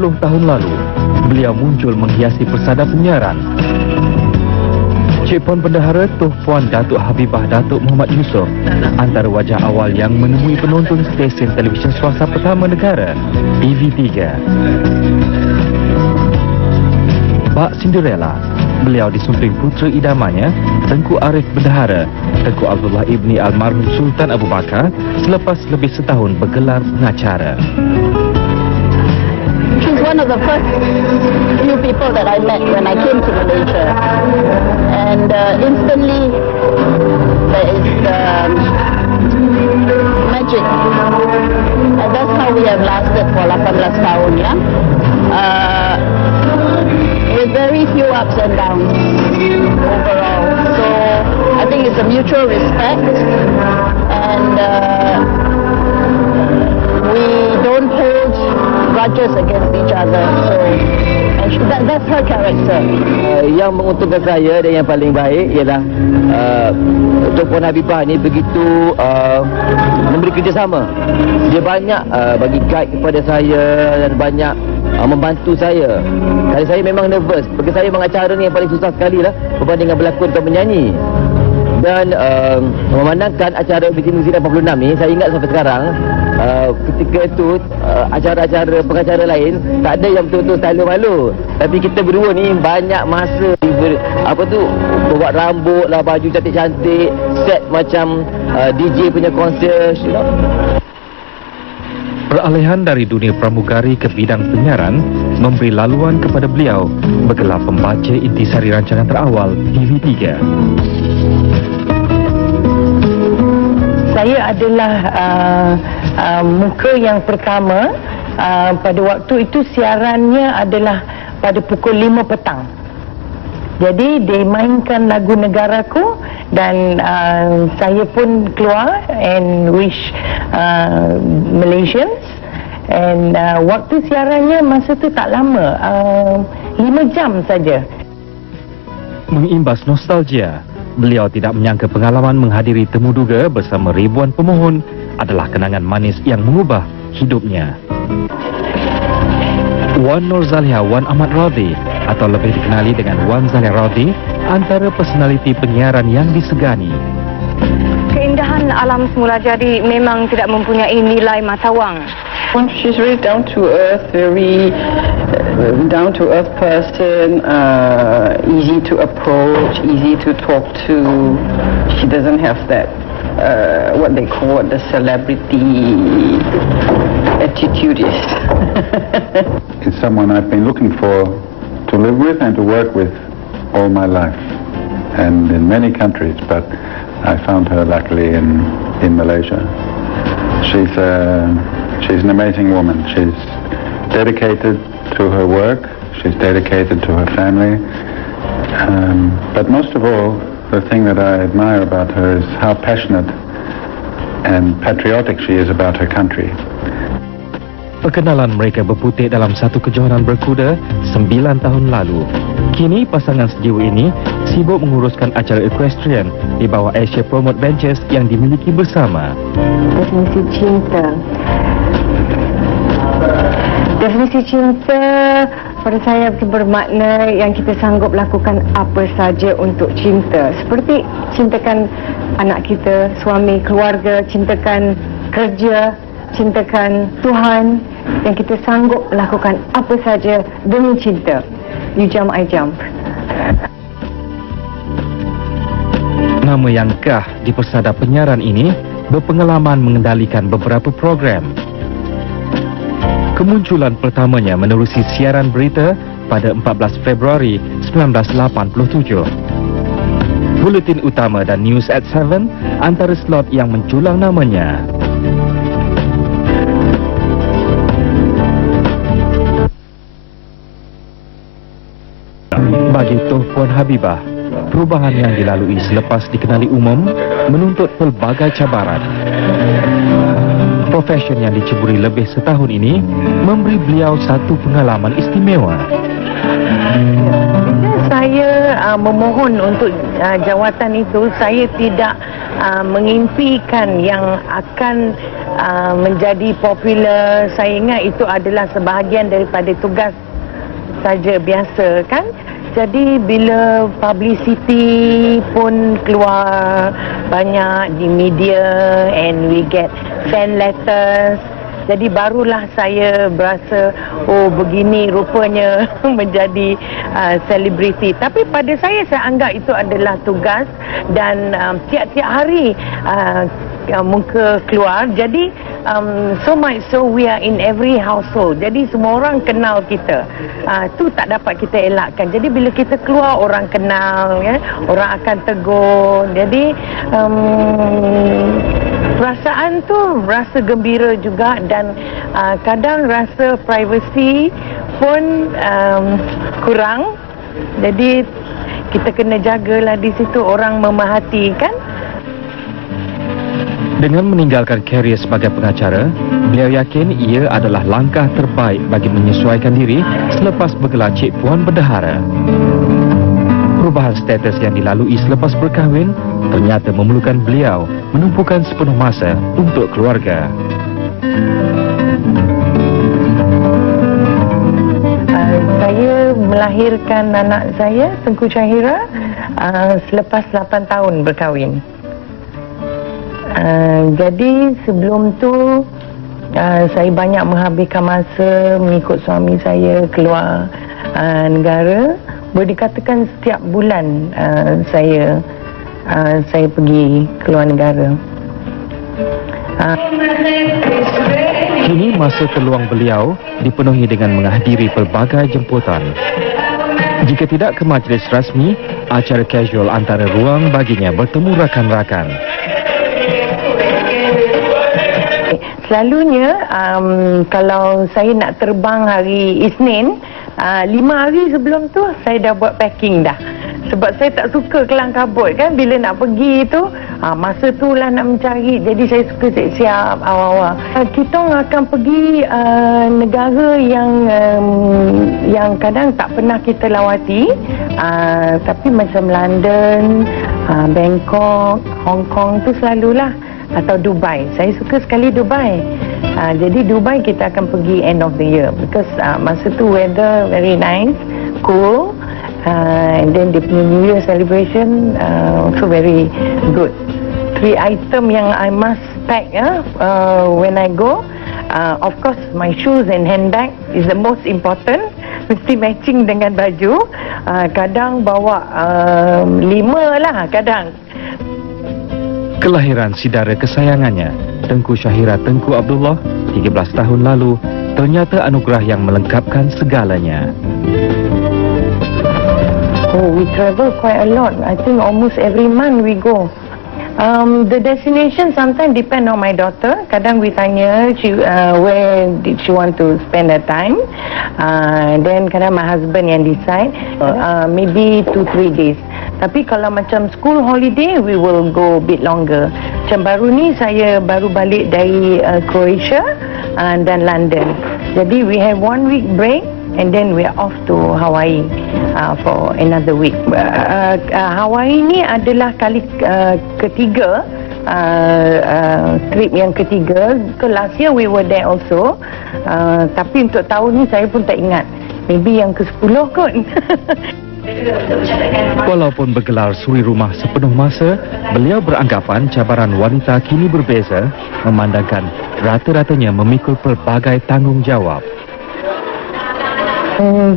tahun lalu, beliau muncul menghiasi persada penyiaran. Cik Puan Bendahara Tuh Puan Datuk Habibah Datuk Muhammad Yusof antara wajah awal yang menemui penonton stesen televisyen swasta pertama negara, TV3. Bak Cinderella, beliau disumping putera idamannya, Tengku Arif Bendahara, Tengku Abdullah Ibni Almarhum Sultan Abu Bakar selepas lebih setahun bergelar pengacara. She's one of the first few people that I met when I came to Malaysia. And instantly there is magic. And that's how we have lasted for 18 tahun, ya. With very few ups and downs overall. So I think it's a mutual respect, and we don't hold grudges against each other. So that's her character. Yang menguntungkan saya dan yang paling baik ialah Tuan Puan Habibah ni begitu memberi kerjasama. Dia banyak bagi guide kepada saya dan banyak membantu saya. Kali saya memang nervous. Bagi saya mengacara ni yang paling susah sekali lah berbanding dengan berlakon atau menyanyi. Dan memandangkan acara BBC Muzik 86 ni, saya ingat sampai sekarang, ketika itu acara-acara pengacara lain tak ada yang betul-betul style malu. Tapi kita berdua ni banyak masa buat rambut lah, baju cantik-cantik, set macam DJ punya konser, you know. Peralihan dari dunia pramugari ke bidang penyiaran memberi laluan kepada beliau bergelar pembaca intisari rancangan terawal TV3. Saya adalah muka yang pertama. Pada waktu itu siarannya adalah pada pukul 5 petang. Jadi dimainkan lagu negaraku dan saya pun keluar and wish Malaysians. And waktu siarannya masa tu tak lama, 5 jam saja. Mengimbas nostalgia, beliau tidak menyangka pengalaman menghadiri temu duga bersama ribuan pemohon adalah kenangan manis yang mengubah hidupnya. Wan Nur Zaliha Wan Ahmad Radhi atau lebih dikenali dengan Wan Zaliha Radhi antara personaliti penyiaran yang disegani. Keindahan alam semula jadi memang tidak mempunyai nilai mata wang. She's really down to earth, very down to earth person, easy to approach, easy to talk to. She doesn't have that what they call the celebrity attitude is. It's someone I've been looking for to live with and to work with all my life, and in many countries, but I found her luckily in Malaysia. She's an amazing woman. She's dedicated to her work. She's dedicated to her family. But most of all, the thing that I admire about her is how passionate and patriotic she is about her country. Perkenalan mereka berputik dalam satu kejohanan berkuda 9 tahun lalu. Kini pasangan sejiwa ini sibuk menguruskan acara equestrian di bawah Asia Promote Ventures yang dimiliki bersama. Definisi cinta. Definisi cinta pada saya bermakna yang kita sanggup lakukan apa saja untuk cinta. Seperti cintakan anak kita, suami, keluarga, cintakan kerja, cintakan Tuhan, yang kita sanggup lakukan apa saja demi cinta. You jump, I jump. Nama yang kah di persada penyiaran ini berpengalaman mengendalikan beberapa program. Kemunculan pertamanya menerusi siaran berita pada 14 Februari 1987. Buletin utama dan News at 7 antara slot yang menculang namanya. Bagi Tuan Puan Habibah, perubahan yang dilalui selepas dikenali umum menuntut pelbagai cabaran. Profesion yang diceburi lebih setahun ini memberi beliau satu pengalaman istimewa. Saya memohon untuk jawatan itu, saya tidak mengimpikan yang akan menjadi popular. Saya ingat itu adalah sebahagian daripada tugas saja biasa kan. Jadi bila publicity pun keluar banyak di media and we get fan letters, jadi barulah saya berasa oh begini rupanya menjadi selebriti. Tapi pada saya anggap itu adalah tugas dan tiap-tiap hari muka keluar. Jadi so much so we are in every household. Jadi semua orang kenal kita. Tu tak dapat kita elakkan. Jadi bila kita keluar orang kenal ya, orang akan tegur. Jadi perasaan tu rasa gembira juga dan kadang rasa privacy pun kurang. Jadi kita kena jagalah di situ orang memerhati kan. Dengan meninggalkan karier sebagai pengacara, beliau yakin ia adalah langkah terbaik bagi menyesuaikan diri selepas bergelar Cik Puan Bendahara. Perubahan status yang dilalui selepas berkahwin ternyata memerlukan beliau menumpukan sepenuh masa untuk keluarga. Saya melahirkan anak saya, Tengku Syahira, selepas 8 tahun berkahwin. Jadi sebelum tu saya banyak menghabiskan masa mengikut suami saya keluar negara. Boleh dikatakan setiap bulan saya pergi keluar negara. Kini masa terluang beliau dipenuhi dengan menghadiri pelbagai jemputan. Jika tidak ke majlis rasmi, acara kasual antara ruang baginya bertemu rakan-rakan. Selalunya kalau saya nak terbang hari Isnin, 5 hari sebelum tu saya dah buat packing dah. Sebab saya tak suka kelang kabut kan bila nak pergi tu. Masa tu lah nak mencari. Jadi saya suka siap-siap awal-awal. Kita akan pergi negara yang kadang tak pernah kita lawati. Tapi macam London, Bangkok, Hong Kong tu selalulah. Atau Dubai. Saya suka sekali Dubai. Jadi Dubai kita akan pergi end of the year because masa tu weather very nice, cool, and then the New Year celebration also very good. 3 item yang I must pack when I go. Of course my shoes and handbag is the most important. Mesti matching dengan baju. Kadang bawa 5 lah kadang. Kelahiran saudara kesayangannya, Tengku Syahira Tengku Abdullah, 13 tahun lalu, ternyata anugerah yang melengkapkan segalanya. Oh, we travel quite a lot. I think almost every month we go. The destination sometimes depend on my daughter. Kadang we tanya where did she want to spend her time. Then kadang my husband yang decide. Maybe 2-3 days. Tapi kalau macam school holiday, we will go a bit longer. Macam baru ni saya baru balik dari Croatia dan London. Jadi we have 1 week break and then we are off to Hawaii for another week. Hawaii ni adalah kali ketiga, trip yang ketiga. Last year we were there also. Tapi untuk tahun ni saya pun tak ingat. Maybe yang ke-10 kot. Walaupun bergelar suri rumah sepenuh masa, beliau beranggapan cabaran wanita kini berbeza, memandangkan rata-ratanya memikul pelbagai tanggungjawab.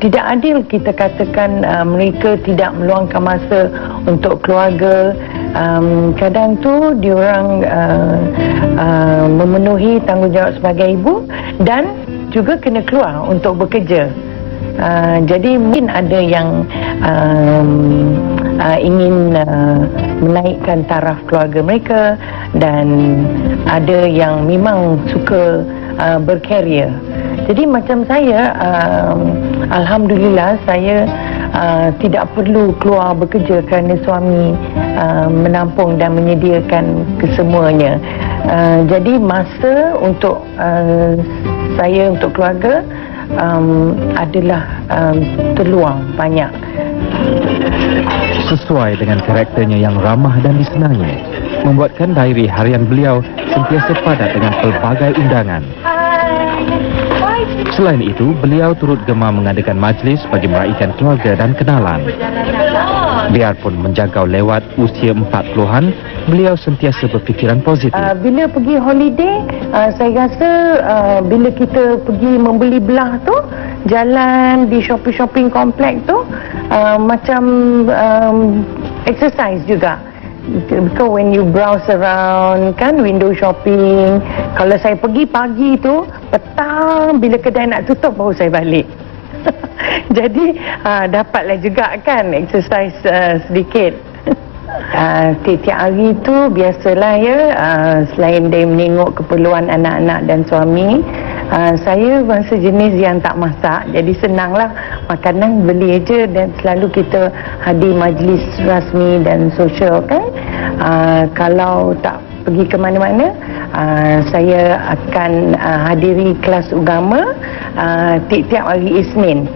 Tidak adil kita katakan mereka tidak meluangkan masa untuk keluarga. Kadang tu diorang memenuhi tanggungjawab sebagai ibu dan juga kena keluar untuk bekerja. Jadi mungkin ada yang ingin menaikkan taraf keluarga mereka dan ada yang memang suka berkarier. Jadi macam saya, alhamdulillah saya tidak perlu keluar bekerja kerana suami menampung dan menyediakan kesemuanya. Jadi masa untuk saya untuk keluarga adalah terluang banyak. Sesuai dengan karakternya yang ramah dan disenangi, membuatkan diary harian beliau sentiasa padat dengan pelbagai undangan. Selain itu, beliau turut gemar mengadakan majlis bagi meraihkan keluarga dan kenalan. Biarpun menjangkau lewat usia 40-an, beliau sentiasa berfikiran positif. Bila pergi holiday, saya rasa bila kita pergi membeli belah tu, jalan di shopping komplek tu, macam exercise juga. Because when you browse around, kan, window shopping, kalau saya pergi pagi tu, petang bila kedai nak tutup baru saya balik. Jadi dapatlah juga kan exercise sedikit. Tiap-tiap hari tu biasalah ya, selain dari menengok keperluan anak-anak dan suami, saya bangsa jenis yang tak masak, jadi senanglah makanan beli aja, dan selalu kita hadir majlis rasmi dan sosial kan. Kalau tak pergi ke mana-mana, saya akan hadiri kelas agama tiap-tiap hari Isnin.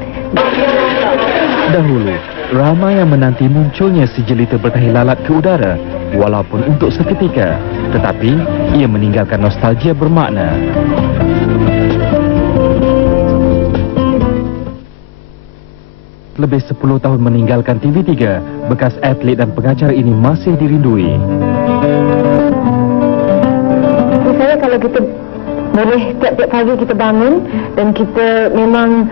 Dahulu, ramai yang menanti munculnya si jelita bertahi lalat ke udara, walaupun untuk seketika, tetapi ia meninggalkan nostalgia bermakna. Lebih 10 tahun meninggalkan TV3, bekas atlet dan pengacara ini masih dirindui. Saya kalau kita boleh tiap-tiap pagi kita bangun dan kita memang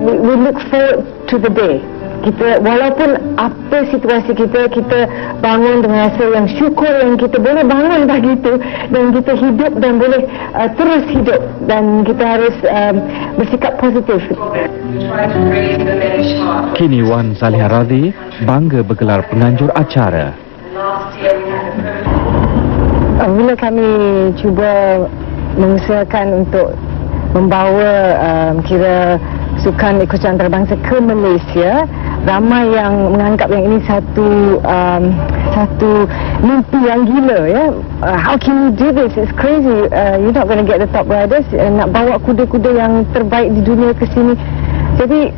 we look forward to the day. Kita walaupun apa situasi kita bangun dengan rasa yang syukur yang kita boleh bangun pagi itu dan kita hidup dan boleh terus hidup, dan kita harus bersikap positif. Kini Wan Zaliha Radhi bangga bergelar penganjur acara. Bila kami cuba mengusahakan untuk membawa kira sukan ekonomi antarabangsa ke Malaysia, ramai yang menganggap yang ini satu mimpi yang gila ya. How can you do this? It's crazy. You're not going to get the top riders. Nak bawa kuda-kuda yang terbaik di dunia ke sini. Jadi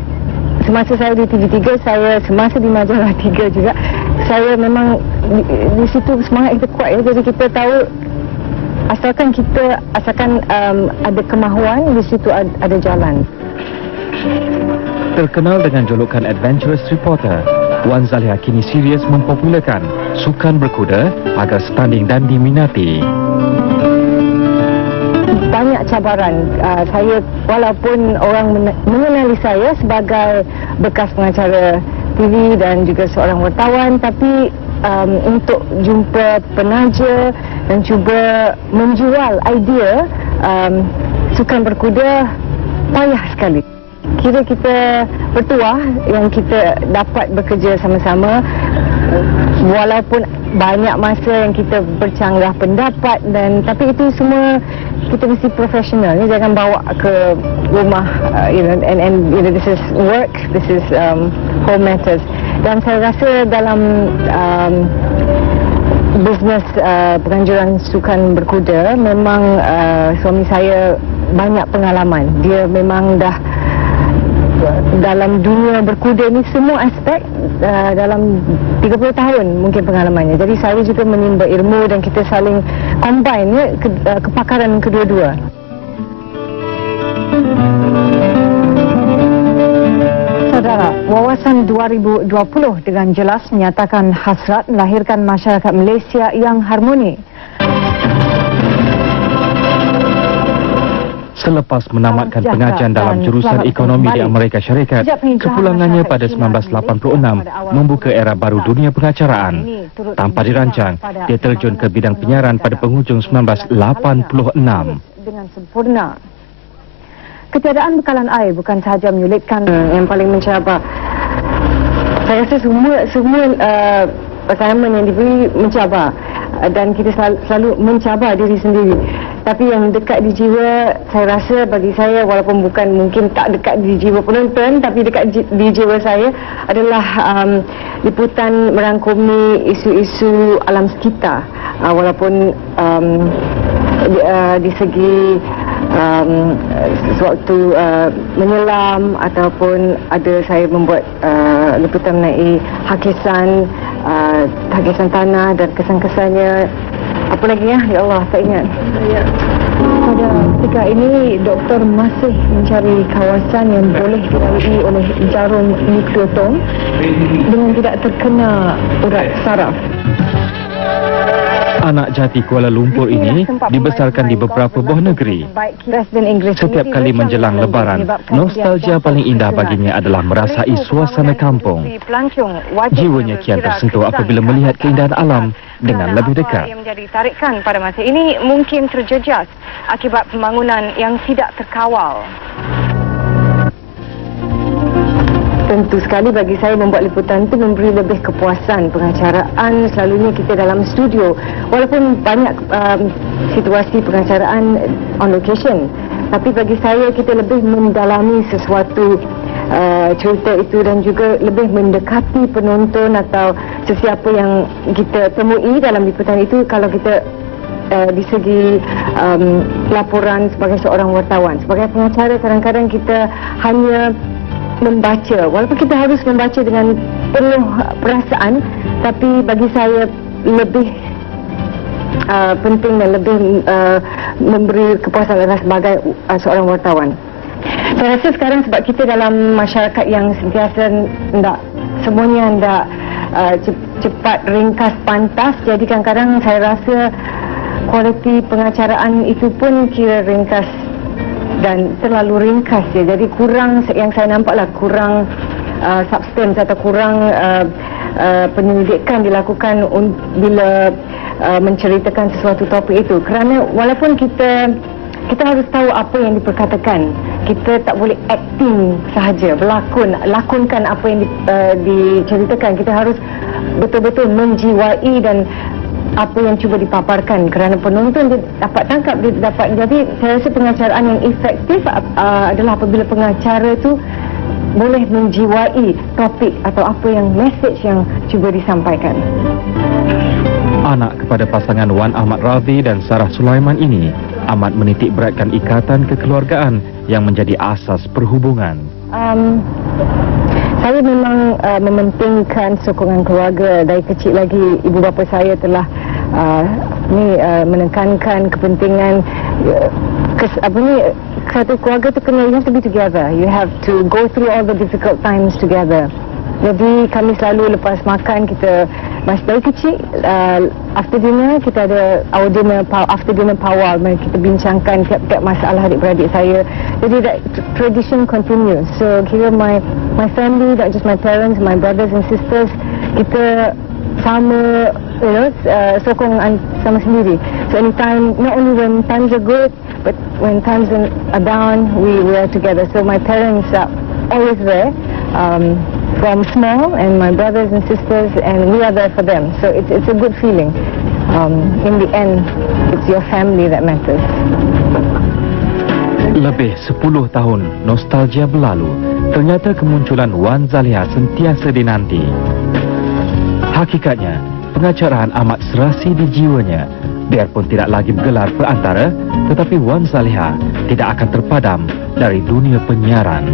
semasa saya di TV3, semasa di majalah 3 juga, saya memang di situ semangat kita kuat ya. Jadi kita tahu asalkan ada kemahuan, di situ ada jalan. Terkenal dengan julukan Adventurous Reporter, Wan Zaliha kini serius mempopularkan sukan berkuda agar standing dan diminati. Banyak cabaran. Saya walaupun orang mengenali saya sebagai bekas pengacara TV dan juga seorang wartawan, tapi untuk jumpa penaja dan cuba menjual idea sukan berkuda payah sekali. Kira kita bertuah yang kita dapat bekerja sama-sama, walaupun banyak masa yang kita bercanggah pendapat, tapi itu semua kita mesti profesional ya, jangan bawa ke rumah and this is work, this is home matters. Dan saya rasa dalam bisnes penganjuran sukan berkuda, memang suami saya banyak pengalaman. Dia memang dah dalam dunia berkuda ni semua aspek dalam 30 tahun mungkin pengalamannya. Jadi saya juga menimba ilmu dan kita saling combine ya, kepakaran kedua-dua. Saudara, Wawasan 2020 dengan jelas menyatakan hasrat melahirkan masyarakat Malaysia yang harmoni. Selepas menamatkan pengajian dalam jurusan ekonomi di Amerika Syarikat, kepulangannya pada 1986 membuka era baru dunia pengacaraan. Tanpa dirancang, dia terjun ke bidang penyiaran pada penghujung 1986. Dengan sempurna. Ketiadaan bekalan air bukan sahaja menyulitkan yang paling mencabar. Saya rasa semua assignment yang diberi mencabar, dan kita selalu mencabar diri sendiri. Tapi yang dekat di jiwa, saya rasa bagi saya, walaupun bukan mungkin tak dekat di jiwa penonton, tapi dekat di jiwa saya adalah liputan merangkumi isu-isu alam sekitar. Walaupun di segi sewaktu menyelam, ataupun ada saya membuat liputan mengenai hakisan tak kisah tanah dan kesan-kesannya. Apa lagi ya? Ya Allah, tak ingat. Pada ketika ini, doktor masih mencari kawasan yang boleh dilalui oleh jarum nukleotome dengan tidak terkena urat saraf. Anak jati Kuala Lumpur ini dibesarkan di beberapa buah negeri. Presiden Inggeris Setiap kali menjelang Lebaran, nostalgia paling indah baginya adalah merasai suasana kampung. Jiwanya kian tersentuh apabila melihat keindahan alam dengan lebih dekat. Yang menjadi tarikan pada masa ini mungkin terjejas akibat pembangunan yang tidak terkawal. Tentu sekali bagi saya membuat liputan itu memberi lebih kepuasan. Pengacaraan selalunya kita dalam studio. Walaupun banyak situasi pengacaraan on location. Tapi bagi saya kita lebih mendalami sesuatu cerita itu dan juga lebih mendekati penonton atau sesiapa yang kita temui dalam liputan itu kalau kita di segi laporan sebagai seorang wartawan. Sebagai pengacara kadang-kadang kita hanya membaca, walaupun kita harus membaca dengan penuh perasaan, tapi bagi saya lebih penting dan lebih memberi kepuasan adalah sebagai seorang wartawan. Saya rasa sekarang sebab kita dalam masyarakat yang sentiasa semuanya hendak cepat, ringkas, pantas, jadi kadang-kadang saya rasa kualiti pengacaraan itu pun kira ringkas dan terlalu ringkas ya. Jadi kurang, yang saya nampaklah kurang substance atau kurang penyelidikan dilakukan bila menceritakan sesuatu topik itu. Kerana walaupun kita harus tahu apa yang diperkatakan, kita tak boleh acting sahaja, lakonkan apa yang diceritakan. Kita harus betul-betul menjiwai dan apa yang cuba dipaparkan kerana penonton dia dapat tangkap, dia dapat. Jadi saya rasa pengacaraan yang efektif adalah apabila pengacara itu boleh menjiwai topik atau apa yang message yang cuba disampaikan. Anak kepada pasangan Wan Ahmad Razi dan Sarah Sulaiman ini amat menitik beratkan ikatan kekeluargaan yang menjadi asas perhubungan. Saya memang mementingkan sokongan keluarga. Dari kecil lagi ibu bapa saya telah menekankan kepentingan satu keluarga tu kena, you have to be together. You have to go through all the difficult times together. Jadi kami selalu lepas makan kita masih dari kecil after dinner kita ada our dinner after dinner powwow, kita bincangkan tiap-tiap masalah adik-beradik saya. Jadi that tradition continues. So kira my family, not just my parents, my brothers and sisters, kita sama sokong sama sendiri. So anytime, not only when times are good, but when times are down, we are together. So my parents are always there. From small, and my brothers and sisters, and we are there for them. So it's a good feeling. In the end, it's your family that matters. Lebih 10 tahun nostalgia berlalu, ternyata kemunculan Wan Zaliha sentiasa dinanti. Hakikatnya, pengacaraan amat serasi di jiwanya. Biarpun tidak lagi bergelar perantara, tetapi Wan Zaliha tidak akan terpadam dari dunia penyiaran.